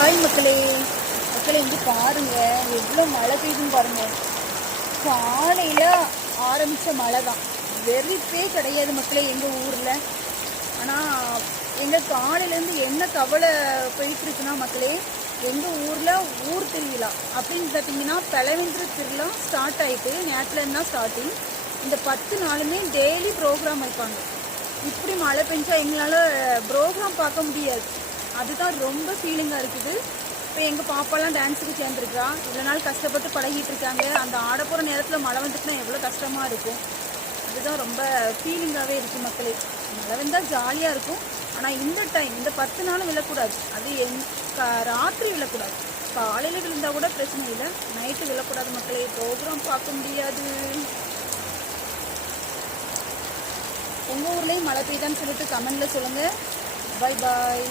Hi மக்களே. இங்கே பாருங்க எவ்வளோ மழை பெய்யுதுன்னு பாருங்க. காலையில் ஆரம்பித்த மழை தான், வெறிப்பே கிடையாது மக்களே எங்கள் ஊரில். ஆனால் எங்கள் காலையிலேருந்து என்ன கவலை போயிட்டுருக்குன்னா மக்களே, எங்கள் ஊரில் ஊர் திருவிழா அப்படின்னு பார்த்தீங்கன்னா பழவென்று திருவிழா ஸ்டார்ட் ஆகிட்டு நேற்றுலேருந்து தான் ஸ்டார்டிங். இந்த 10 நாளுமே டெய்லி ப்ரோக்ராம் வைப்பாங்க. இப்படி மழை பெஞ்சா எங்களால் ப்ரோக்ராம் பார்க்க முடியாது. அதுதான் ரொம்ப ஃபீலிங்காக இருக்குது. இப்போ எங்கள் பாப்பாலாம் டான்ஸுக்கு சேர்ந்துருக்கா. இவ்வளோ நாள் கஷ்டப்பட்டு பழகிட்டு இருக்காங்க. அந்த ஆட போகிற நேரத்தில் மழை வந்துட்டுனா எவ்வளோ கஷ்டமாக இருக்கும். அதுதான் ரொம்ப ஃபீலிங்காகவே இருக்குது மக்களே. மழை வந்தால் ஜாலியாக இருக்கும். ஆனால் இந்த டைம் இந்த 10 நாளும் விழக்கூடாது. அது ராத்திரி விழக்கூடாது. காலையில் விழுந்தால் கூட பிரச்சனை இல்லை, நைட்டு விழக்கூடாது மக்களே. ப்ரோக்ராம் பார்க்க முடியாது. உங்கள் ஊர்லேயும் மழை பெய்தான்னு சொல்லிட்டு கமெண்டில் சொல்லுங்கள். பாய் பாய்.